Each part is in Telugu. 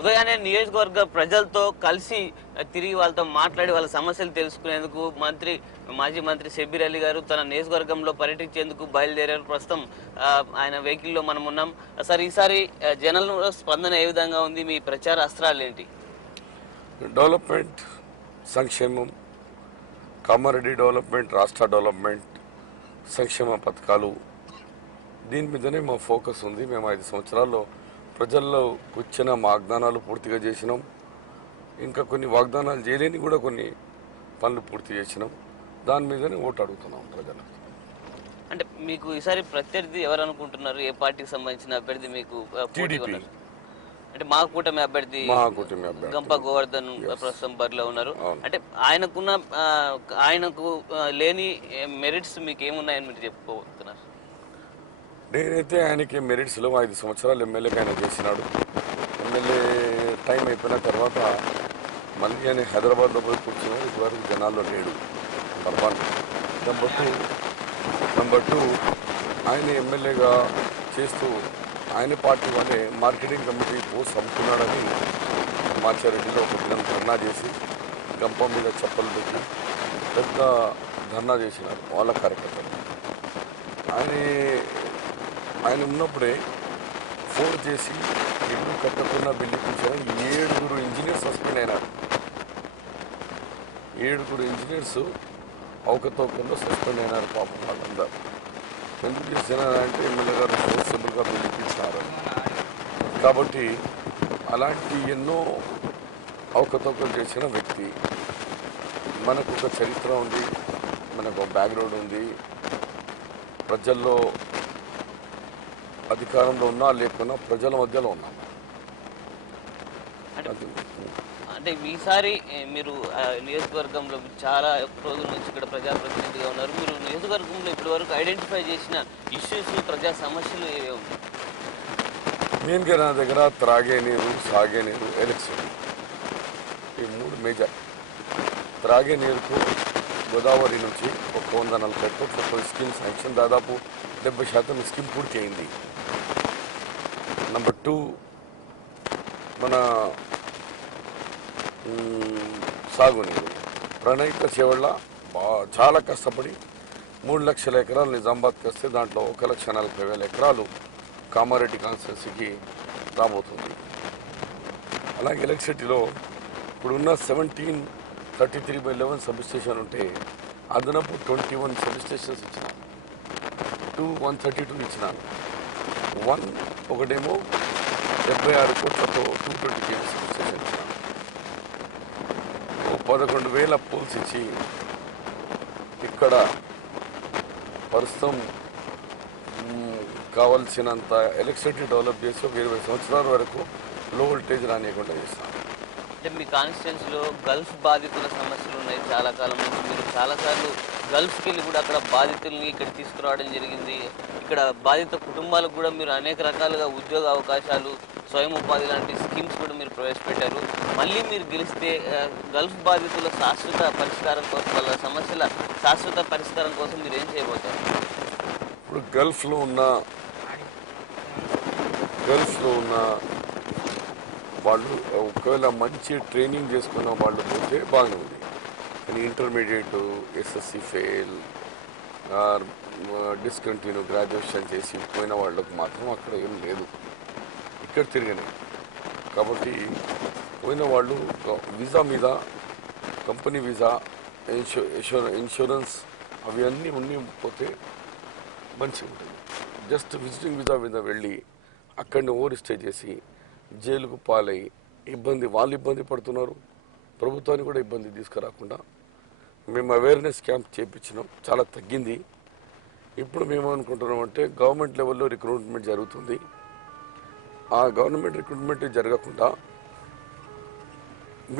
ఉదయాన్నే నియోజకవర్గ ప్రజలతో కలిసి తిరిగి వాళ్ళతో మాట్లాడి వాళ్ళ సమస్యలు తెలుసుకునేందుకు మాజీ మంత్రి షబ్బీర్ అలీ గారు తన నియోజకవర్గంలో పర్యటించేందుకు బయలుదేరారు. ప్రస్తుతం ఆయన వెహికల్లో మనం ఉన్నాం. సార్, ఈసారి జనాల స్పందన ఏ విధంగా ఉంది? మీ ప్రచార అస్త్రాలు ఏంటి? డెవలప్మెంట్, సంక్షేమం, కామారెడ్డి డెవలప్మెంట్, రాష్ట్ర డెవలప్మెంట్, సంక్షేమ పథకాలు, దీని మీదనే మా ఫోకస్ ఉంది. మేము 5 సంవత్సరాల్లో ప్రజల్లో కూర్చున్న మా వాగ్దానాలు పూర్తిగా చేసినాం. ఇంకా కొన్ని వాగ్దానాలు చేయలేని కూడా కొన్ని పనులు పూర్తి చేసినాం. దాని మీదనే ఓటు అడుగుతున్నాం ప్రజలకు. అంటే మీకు ఈసారి ప్రత్యర్థి ఎవరు అనుకుంటున్నారు? ఏ పార్టీకి సంబంధించిన అభ్యర్థి మీకు టీడీపీ? అంటే మా కూటమి అభ్యర్థి గంప గోవర్ధన్ ప్రస్తుతం బరిలో ఉన్నారు. అంటే ఆయనకు లేని మెరిట్స్ మీకు ఏమున్నాయని మీరు చెప్పుకోబోతున్నారు? నేనైతే ఆయనకి మెరిట్స్ లో 5 సంవత్సరాలు ఎమ్మెల్యేగా ఆయన చేసినాడు. ఎమ్మెల్యే టైం అయిపోయిన తర్వాత మళ్ళీ ఆయన హైదరాబాద్లో పోయి కూర్చున్నాడు. ఇప్పటివరకు జనాల్లో లేడు. నెంబర్ టూ ఆయన ఎమ్మెల్యేగా చేస్తూ ఆయన పార్టీ వాళ్ళే మార్కెటింగ్ కమిటీ పోస్ట్ అమ్ముకున్నాడని మాచారెడ్డిలో ఒక దినం ధర్నా చేసి గంప మీద చెప్పలు పెట్టి పెద్ద ధర్నా చేసినారు వాళ్ళ కార్యకర్తలు. ఆయన ఉన్నప్పుడే ఫోన్ చేసి ఇల్లు కట్టకుండా బిల్లు ఇప్పించారు. 7 ఇంజనీర్స్ సస్పెండ్ అయినారు. 7 ఇంజనీర్స్ అవకతవకల్లో సస్పెండ్ అయినారు. పాపం వాళ్ళందరూ ఎందుకు చేసినారంటే ఎమ్మెల్యే గారు ఫోర్సబుల్గా బిల్లు ఇప్పించినారు. కాబట్టి అలాంటి ఎన్నో అవకతవకలు చేసిన వ్యక్తి. మనకు ఒక చరిత్ర ఉంది, మనకు ఒక బ్యాక్గ్రౌండ్ ఉంది. ప్రజల్లో అధికారంలో ఉన్నా లేకున్నా ప్రజల మధ్యలో ఉన్నాం. అంటే ఈసారి మీరు నియోజకవర్గంలో చాలా రోజుల నుంచి ఇక్కడ ప్రజాప్రతినిధిగా ఉన్నారు. మీరు నియోజకవర్గంలో ఇప్పటి వరకు ఐడెంటిఫై చేసిన ఇష్యూస్, ప్రజా సమస్యలు ఏవే ఉన్నాయి? మెయిన్గా నా దగ్గర త్రాగే నీరు, సాగే నీరు, ఎలక్ట్రిసిటీ, ఈ 3 మేజర్. త్రాగే నీరుకు గోదావరి నుంచి 140 కోట్ల స్కీమ్ శాంక్షన్, దాదాపు 70% స్కీమ్ పూర్తి అయింది. నెంబర్ 2 మన సాగునీరు ప్రణయిత చేవళ్ళ చాలా కష్టపడి 3 లక్షల ఎకరాలు నిజామాబాద్కి వస్తే దాంట్లో 1,40,000 ఎకరాలు కామారెడ్డి కాన్స్టిట్యున్సీకి రాబోతుంది. అలాగే ఎలక్ట్రిసిటీలో ఇప్పుడున్న 1733/11 సబ్ స్టేషన్ ఉంటే అదనపు 21 సబ్ స్టేషన్స్ ఇచ్చినాను. 132 ఇచ్చినాను. ఒకటేమో 76 కోట్లతో 220 kV సబ్ స్టేషన్ ఇచ్చినాను. 11,000 పోల్స్ ఇచ్చి ఇక్కడ ప్రస్తుతం కావాల్సినంత ఎలక్ట్రిసిటీ డెవలప్ చేసి ఒక 20 సంవత్సరాల వరకు లో వోల్టేజ్ రానియకుండా చేస్తాను. అంటే మీ కాన్స్టిట్యున్సీలో గల్ఫ్ బాధితుల సమస్యలు ఉన్నాయి. చాలా కాలం నుంచి మీరు చాలాసార్లు గల్ఫ్కి వెళ్ళి కూడా అక్కడ బాధితుల్ని ఇక్కడ తీసుకురావడం జరిగింది. ఇక్కడ బాధిత కుటుంబాలకు కూడా మీరు అనేక రకాలుగా ఉద్యోగ అవకాశాలు, స్వయం ఉపాధి లాంటి స్కీమ్స్ కూడా మీరు ప్రవేశపెట్టారు. మళ్ళీ మీరు గెలిస్తే గల్ఫ్ బాధితుల శాశ్వత పరిష్కారం కోసం, వాళ్ళ సమస్యల శాశ్వత పరిష్కారం కోసం మీరు ఏం చేయబోతారు? ఇప్పుడు గల్ఫ్లో ఉన్న వాళ్ళు ఒకవేళ మంచి ట్రైనింగ్ చేసుకున్న వాళ్ళు పోతే బాగానే ఉంది. కానీ intermediate, SSC fail, discontinue graduation చేసి పోయిన వాళ్ళకు మాత్రం అక్కడ ఏం లేదు, ఇక్కడ తిరిగినాయి. కాబట్టి పోయిన వాళ్ళు వీసా మీద, కంపెనీ వీసా, ఇన్సూరెన్స్ అవి అన్నీ ఉండిపోతే మంచిగా ఉంటుంది. జస్ట్ విజిటింగ్ వీసా మీద వెళ్ళి అక్కడిని ఓవర్ స్టే చేసి జైలుకు పాలై వాళ్ళు ఇబ్బంది పడుతున్నారు. ప్రభుత్వానికి కూడా ఇబ్బంది తీసుకురాకుండా మేము అవేర్నెస్ క్యాంప్ చేయించినాం. చాలా తగ్గింది. ఇప్పుడు మేము అనుకుంటున్నామంటే గవర్నమెంట్ లెవెల్లో రిక్రూట్మెంట్ జరుగుతుంది. ఆ గవర్నమెంట్ రిక్రూట్మెంట్ జరగకుండా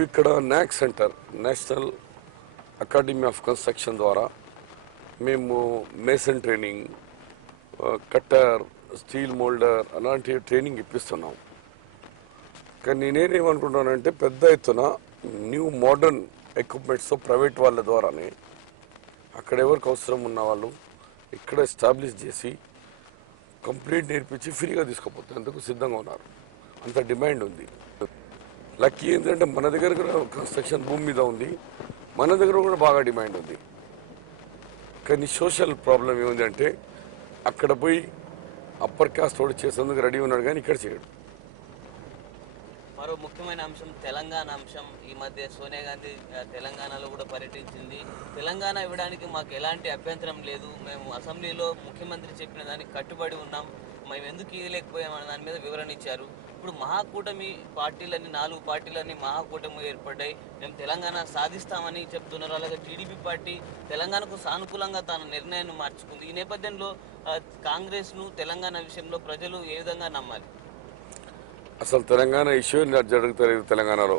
ఇక్కడ నాక్ centre, national academy of construction ద్వారా మేము mason training, cutter, steel moulder అలాంటి ట్రైనింగ్ ఇప్పిస్తున్నాం. కానీ నేనేమనుకుంటున్నానంటే పెద్ద ఎత్తున న్యూ మోడర్న్ ఎక్విప్మెంట్స్తో ప్రైవేట్ వాళ్ళ ద్వారానే అక్కడ ఎవరికి అవసరం ఉన్న వాళ్ళు ఇక్కడ ఎస్టాబ్లిష్ చేసి కంప్లీట్ నేర్పించి ఫ్రీగా తీసుకుపోతే అందుకు సిద్ధంగా ఉన్నారు. అంత డిమాండ్ ఉంది. లక్కీ ఏంటంటే మన దగ్గర కూడా కన్స్ట్రక్షన్ భూమి మీద ఉంది, మన దగ్గర కూడా బాగా డిమాండ్ ఉంది. కానీ సోషల్ ప్రాబ్లం ఏముందంటే అక్కడ పోయి అప్పర్ కాస్ట్ వాడు చేసేందుకు రెడీ ఉన్నాడు కానీ ఇక్కడ చేయడు. మరో ముఖ్యమైన అంశం తెలంగాణ అంశం. ఈ మధ్య సోనియా గాంధీ తెలంగాణలో కూడా పర్యటించింది. తెలంగాణ ఇవ్వడానికి మాకు ఎలాంటి అభ్యంతరం లేదు, మేము అసెంబ్లీలో ముఖ్యమంత్రి చెప్పిన దానికి కట్టుబడి ఉన్నాం, మేము ఎందుకు ఇవ్వలేకపోయామన్న దాని మీద వివరణ ఇచ్చారు. ఇప్పుడు మహాకూటమి పార్టీలన్నీ 4 పార్టీలన్నీ మహాకూటమి ఏర్పడ్డాయి, మేము తెలంగాణ సాధిస్తామని చెప్తున్నారు. అలాగే టీడీపీ పార్టీ తెలంగాణకు సానుకూలంగా తన నిర్ణయాన్ని మార్చుకుంది. ఈ నేపథ్యంలో కాంగ్రెస్ను తెలంగాణ విషయంలో ప్రజలు ఏ విధంగా నమ్మాలి? అసలు తెలంగాణ ఇష్యూ జరుగుతలేదు తెలంగాణలో.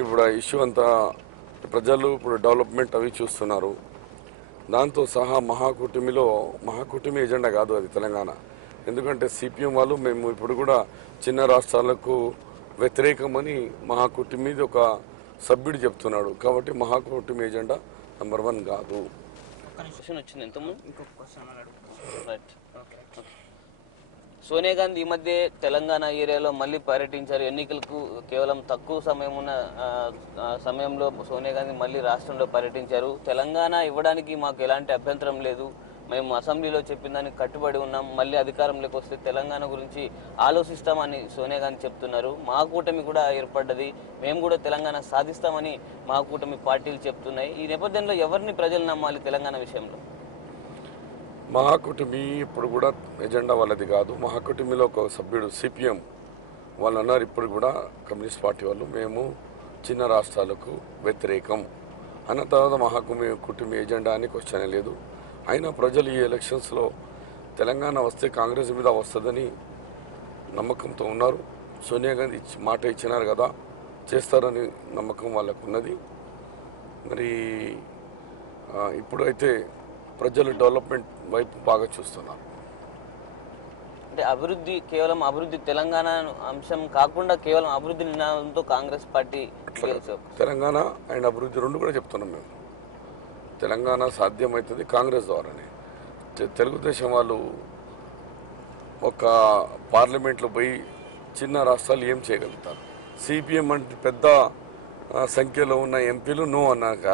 ఇప్పుడు ఆ ఇష్యూ అంతా ప్రజలు ఇప్పుడు డెవలప్మెంట్ అవి చూస్తున్నారు. దాంతో సహా మహాకూటమి ఎజెండా కాదు అది తెలంగాణ. ఎందుకంటే సిపిఎం వాళ్ళు మేము ఇప్పుడు కూడా చిన్న రాష్ట్రాలకు వ్యతిరేకమని మహాకూటమి ఒక సభ్యుడు చెప్తున్నాడు. కాబట్టి మహాకూటమి ఎజెండా నెంబర్ 1 కాదు. క్వశ్చన్ వచ్చింది ఇంతకుముందు. రైట్. సోనియా గాంధీ ఈ మధ్య తెలంగాణ ఏరియాలో మళ్ళీ పర్యటించారు. ఎన్నికలకు కేవలం తక్కువ సమయం ఉన్న సమయంలో సోనియా గాంధీ మళ్ళీ రాష్ట్రంలో పర్యటించారు. తెలంగాణ ఇవ్వడానికి మాకు ఎలాంటి అభ్యంతరం లేదు, మేము అసెంబ్లీలో చెప్పిన దానికి కట్టుబడి ఉన్నాం, మళ్ళీ అధికారంలోకి వస్తే తెలంగాణ గురించి ఆలోచిస్తామని సోనియా గాంధీ చెప్తున్నారు. మా కూటమి కూడా ఏర్పడ్డది, మేము కూడా తెలంగాణ సాధిస్తామని మా కూటమి పార్టీలు చెప్తున్నాయి. ఈ నేపథ్యంలో ఎవరిని ప్రజలు నమ్మాలి తెలంగాణ విషయంలో? మహాకూటమి ఇప్పుడు కూడా ఎజెండా వాళ్ళది కాదు. మహాకూటమిలో ఒక సభ్యుడు సిపిఎం వాళ్ళు అన్నారు ఇప్పుడు కూడా కమ్యూనిస్ట్ పార్టీ వాళ్ళు మేము చిన్న రాష్ట్రాలకు వ్యతిరేకం అన్న తర్వాత మహాకూటమి ఎజెండా అని క్వశ్చన్ లేదు. అయినా ప్రజలు ఈ ఎలక్షన్స్లో తెలంగాణ వస్తే కాంగ్రెస్ మీద వస్తుందని నమ్మకంతో ఉన్నారు. సోనియా గాంధీ మాట ఇచ్చినారు కదా, చేస్తారని నమ్మకం వాళ్ళకు ఉన్నది. మరి ఇప్పుడైతే ప్రజలు డెవలప్మెంట్ వైపు బాగా చూస్తున్నారు. అంటే అభివృద్ధి, కేవలం అభివృద్ధి తెలంగాణ అంశం కాకుండా కేవలం అభివృద్ధి నినాదంతో కాంగ్రెస్ పార్టీ తెలంగాణ అండ్ అభివృద్ధి రెండు కూడా చెప్తున్నాం మేము. తెలంగాణ సాధ్యమవుతుంది కాంగ్రెస్ ద్వారానే. తెలుగుదేశం వాళ్ళు ఒక పార్లమెంట్లో పోయి చిన్న రాష్ట్రాలు ఏం చేయగలుగుతారు? సిపిఎం అంటే పెద్ద సంఖ్యలో ఉన్న ఎంపీలు నో అన్నాక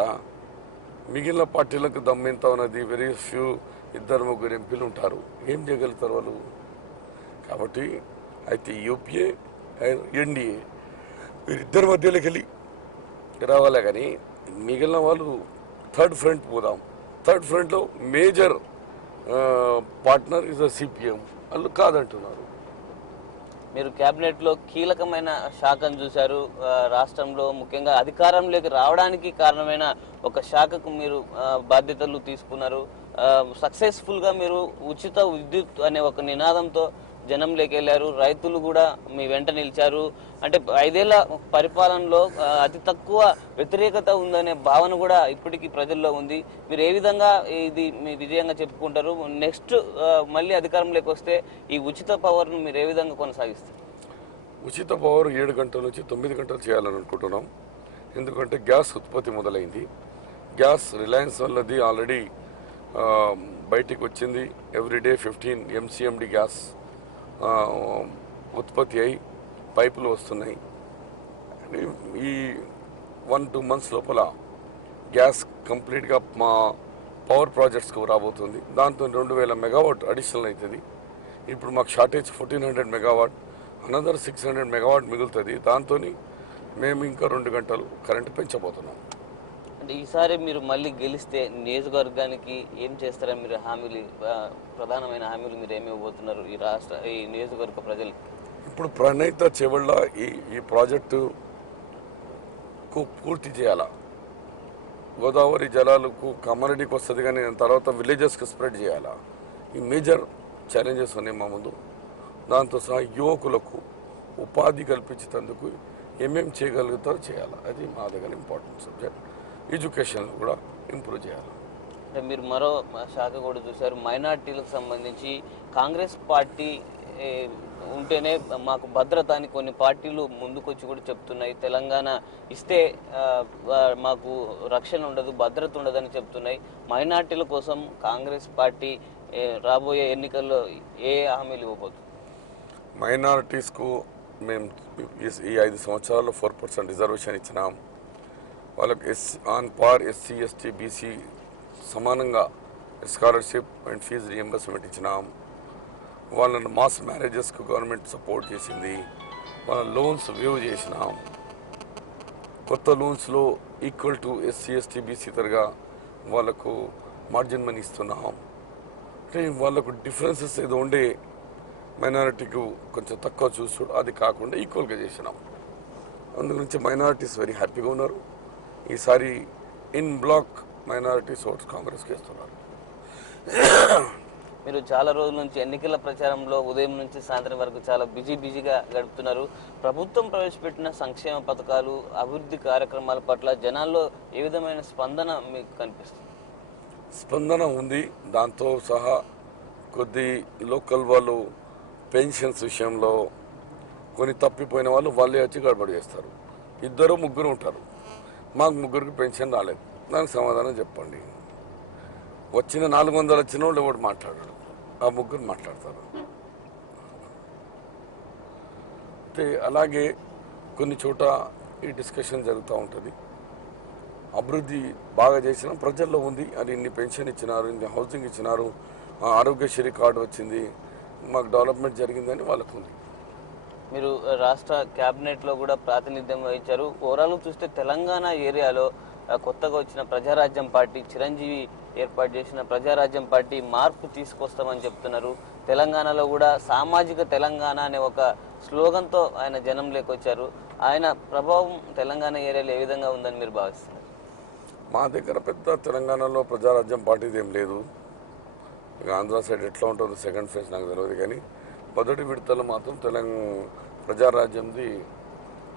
మిగిలిన పార్టీలకు దమ్మెంత ఉన్నది. వెరీ ఫ్యూ 2-3 ఎంపీలు ఉంటారు, ఏం చేయగలుగుతారు వాళ్ళు? కాబట్టి అయితే యూపీఏ ఎన్డీఏ వీరిద్దరి మధ్యలోకి వెళ్ళి రావాలే కానీ మిగిలిన వాళ్ళు థర్డ్ ఫ్రంట్ పోదాం. థర్డ్ ఫ్రంట్లో మేజర్ పార్ట్నర్ ఇస్ సిపిఎం, వాళ్ళు కాదంటున్నారు. మీరు కేబినెట్లో కీలకమైన శాఖను చూశారు. రాష్ట్రంలో ముఖ్యంగా అధికారంలోకి రావడానికి కారణమైన ఒక శాఖకు మీరు బాధ్యతలు తీసుకున్నారు. సక్సెస్ఫుల్గా మీరు ఉచిత విద్యుత్ అనే ఒక నినాదంతో జనంలోకి వెళ్ళారు. రైతులు కూడా మీ వెంట నిలిచారు. అంటే 5 ఏళ్ల పరిపాలనలో అతి తక్కువ వ్యతిరేకత ఉందనే భావన కూడా ఇప్పటికీ ప్రజల్లో ఉంది. మీరు ఏ విధంగా ఇది మీ విజయంగా చెప్పుకుంటారు? నెక్స్ట్ మళ్ళీ అధికారంలోకి వస్తే ఈ ఉచిత పవర్ను మీరు ఏ విధంగా కొనసాగిస్తారు? ఉచిత పవర్ 7 గంటల నుంచి 9 గంటలు చేయాలని అనుకుంటున్నాం. ఎందుకంటే గ్యాస్ ఉత్పత్తి మొదలైంది. గ్యాస్ రిలయన్స్ వాళ్ళది ఆల్రెడీ బయటికి వచ్చింది. ఎవ్రీడే 15 MCMD గ్యాస్ ఉత్పత్తి అయి పైపులు వస్తున్నాయి. ఈ 1-2 months లోపల గ్యాస్ కంప్లీట్గా మా పవర్ ప్రాజెక్ట్స్కు రాబోతుంది. దాంతో 2000 మెగావాట్ అడిషనల్ అవుతుంది. ఇప్పుడు మాకు షార్టేజ్ 1400 మెగావాట్, అనదర్ 600 మెగావాట్ మిగులుతుంది. దాంతో మేము ఇంకా 2 గంటలు కరెంటు పెంచబోతున్నాం. అంటే ఈసారి మీరు మళ్ళీ గెలిస్తే నియోజకవర్గానికి ఏం చేస్తారని మీరు హామీలు, ప్రధానమైన హామీలు మీరు ఏమి ఇవ్వబోతున్నారు ఈ నియోజకవర్గ ప్రజలు? ఇప్పుడు ప్రణీత చెవళ్ళ ఈ ప్రాజెక్టుకు పూర్తి చేయాలా. గోదావరి జలాలకు కమ్యూనిటీకి వస్తుంది కానీ తర్వాత విలేజెస్కి స్ప్రెడ్ చేయాలా. ఈ మేజర్ ఛాలెంజెస్ ఉన్నాయి మా ముందు. దాంతో సహా యువకులకు ఉపాధి కల్పించేందుకు ఏమేమి చేయగలుగుతారో చేయాలి. అది మా దగ్గర ఇంపార్టెంట్ సబ్జెక్ట్. ఎడ్యుకేషన్ కూడా ఇంప్రూవ్ చేయాలి. అంటే మీరు మరో శాఖ కూడా చూశారు, మైనార్టీలకు సంబంధించి కాంగ్రెస్ పార్టీ ఉంటేనే మాకు భద్రత అని కొన్ని పార్టీలు ముందుకొచ్చి కూడా చెప్తున్నాయి. తెలంగాణ ఇస్తే మాకు రక్షణ ఉండదు, భద్రత ఉండదని చెప్తున్నాయి. మైనార్టీల కోసం కాంగ్రెస్ పార్టీ రాబోయే ఎన్నికల్లో ఏ హామీలు ఇవ్వబోతుంది? మైనారిటీస్కు మేము ఈ 5 సంవత్సరాల్లో 4% రిజర్వేషన్ ఇచ్చినాం. వాళ్ళకి on par SC ST BC సమానంగా స్కాలర్షిప్ అండ్ ఫీజు రియంబర్స్మెంట్ ఇచ్చినాం. వాళ్ళని మాస్ మ్యారేజెస్కు గవర్నమెంట్ సపోర్ట్ చేసింది. వాళ్ళ లోన్స్ వేవ్ చేసినాం. కొత్త లోన్స్లో equal to SC ST BC తరగా వాళ్ళకు మార్జిన్ మనీ ఇస్తున్నాం. అంటే వాళ్ళకు డిఫరెన్సెస్ ఏదో ఉండే మైనారిటీకి కొంచెం తక్కువ చూసు అది కాకుండా ఈక్వల్గా చేసినాం. అందుగురించి మైనారిటీస్ వెరీ హ్యాపీగా ఉన్నారు. ఈసారి ఇన్ బ్లాక్ మైనారిటీస్ ఓట్స్ కాంగ్రెస్కి ఇస్తున్నారు. మీరు చాలా రోజుల నుంచి ఎన్నికల ప్రచారంలో ఉదయం నుంచి సాయంత్రం వరకు చాలా బిజీగా గడుపుతున్నారు. ప్రభుత్వం ప్రవేశపెట్టిన సంక్షేమ పథకాలు, అభివృద్ధి కార్యక్రమాల పట్ల జనాల్లో ఏ విధమైన స్పందన మీకు కనిపిస్తుంది? స్పందన ఉంది. దాంతో సహా కొద్ది లోకల్ వాళ్ళు పెన్షన్స్ విషయంలో కొన్ని తప్పిపోయిన వాళ్ళు వాళ్ళే వచ్చి గడబడి చేస్తారు. 2-3 ఉంటారు. మాకు 3కి పెన్షన్ రాలేదు, దానికి సమాధానం చెప్పండి. వచ్చిన 400 వచ్చిన వాళ్ళు ఎవడు మాట్లాడాడు, ఆ 3 మాట్లాడతారు. అంటే అలాగే కొన్ని చోట ఈ డిస్కషన్ జరుగుతూ ఉంటుంది. అభివృద్ధి బాగా చేసిన ప్రజల్లో ఉంది. అది ఇన్ని పెన్షన్ ఇచ్చినారు, ఇన్ని హౌసింగ్ ఇచ్చినారు, ఆరోగ్యశ్రీ కార్డు వచ్చింది, మాకు డెవలప్మెంట్ జరిగిందని వాళ్ళకు ఉంది. మీరు రాష్ట్ర క్యాబినెట్లో కూడా ప్రాతినిధ్యం వహించారు. ఓవరాల్ చూస్తే తెలంగాణ ఏరియాలో కొత్తగా వచ్చిన ప్రజారాజ్యం పార్టీ, చిరంజీవి ఏర్పాటు చేసిన ప్రజారాజ్యం పార్టీ మార్పు తీసుకొస్తామని చెప్తున్నారు. తెలంగాణలో కూడా సామాజిక తెలంగాణ అనే ఒక స్లోగన్తో ఆయన జనం లేకొచ్చారు. ఆయన ప్రభావం తెలంగాణ ఏరియాలో ఏ విధంగా ఉందని మీరు భావిస్తున్నారు? మా దగ్గర పెద్ద తెలంగాణలో ప్రజారాజ్యం పార్టీది ఏం లేదు. ఇక ఆంధ్ర సైడ్ ఎట్లా ఉంటుందో సెకండ్ ఫేజ్ నాకు తెలియదు, కానీ మొదటి విడతలో మాత్రం ప్రజారాజ్యంది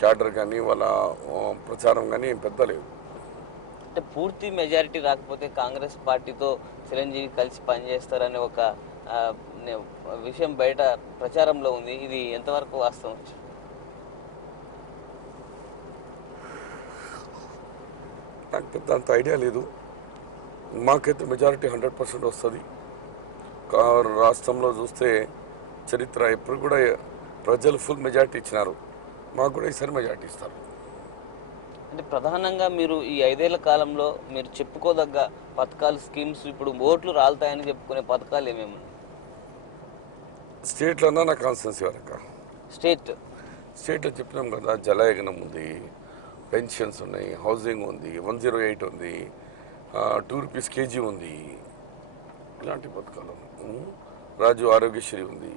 క్యాడర్ కానీ వాళ్ళ ప్రచారం కానీ ఏం పెద్ద లేదు. అంటే పూర్తి మెజారిటీ రాకపోతే కాంగ్రెస్ పార్టీతో చిరంజీవి కలిసి పనిచేస్తారనే ఒక విషయం బయట ప్రచారంలో ఉంది. ఇది ఎంతవరకు వాస్తవం? నాకు పెద్ద అంత ఐడియా లేదు. మాకైతే మెజారిటీ 100% వస్తుంది. రాష్ట్రంలో చూస్తే చరిత్ర ఎప్పుడు కూడా ప్రజలు ఫుల్ మెజారిటీ ఇచ్చినారు. మాకు కూడా ఈసారి మెజారిటీ ఇస్తారు. అంటే ప్రధానంగా మీరు ఈ 5 ఏళ్ల కాలంలో మీరు చెప్పుకోదగ్గ పథకాలు, స్కీమ్స్, ఇప్పుడు ఓట్లు రాలుతాయని చెప్పుకునే పథకాలు ఏమేమి? స్టేట్లో అన్నా నా కాన్స్టెన్సీ వరకు స్టేట్లో చెప్పినాం కదా, జలయజ్ఞం ఉంది, పెన్షన్స్ ఉన్నాయి, హౌసింగ్ ఉంది, 108 ఉంది, 2 రూపీస్ కేజీ ఉంది, ఇలాంటి పథకాలు. రాజు ఆరోగ్యశ్రీ ఉంది.